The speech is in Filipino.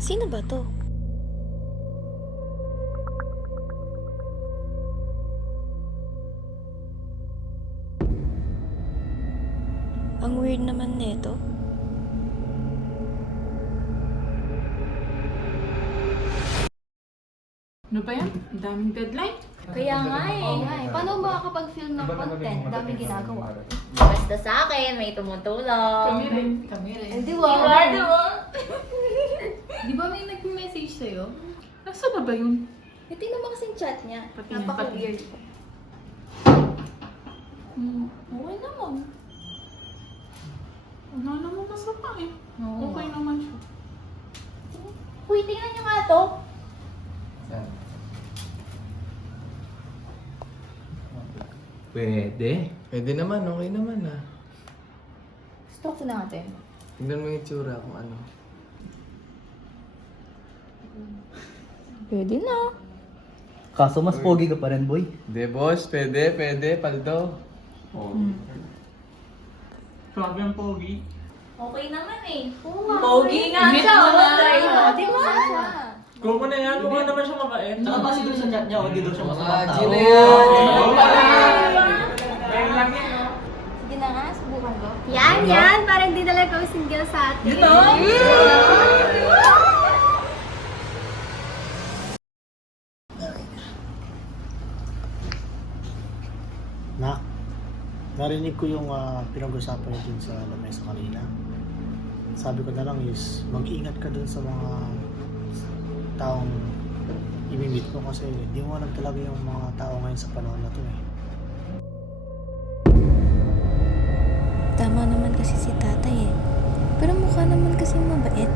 Sino ba to? Ang weird naman nito. Ano ba yan? Ang daming deadline. Kaya nga eh. Paano ba kapag film ng content? Daming ginagawa. Basta sa akin, may tumutulong. Kami rin. Kami rin. Hindi Di ba may nag-message sa'yo? Nasaan na ba yun? Tingnan mo kasing chat niya. Patingin, Napaka-weird. Okay naman. Wala naman masama eh. Oo. Okay naman siya. Uy, tingnan niyo nga to. Pwede. Pwede naman, okay naman ah. Stalk na natin. Tingnan mo yung itsura kung ano. Pwede na. Kaso mas pogi ka pa rin, boy. Hindi boss, pwede, paldo. Grabe ang pogi. Okay naman eh. Pogi nga siya. Try mo. Di ba? Go mo na yan. Mukha naman siya mabait. Tsaka base doon sa chat niya, hindi daw siya Mga masamang G tao. na yan. Ayun lang yan, no? Sige na nga, subukan ko. Yan. Parang di talaga ako single sa atin. Dito? Nak, narinig ko yung pinag-usapan niyo dun sa lamesa kanina. Sabi ko na lang is, mag-ingat ka dun sa mga taong imimit mo kasi di mo alam talaga yung mga tao ngayon sa panahon na to eh. Tama naman kasi si tatay eh. Pero mukha naman kasi mabait.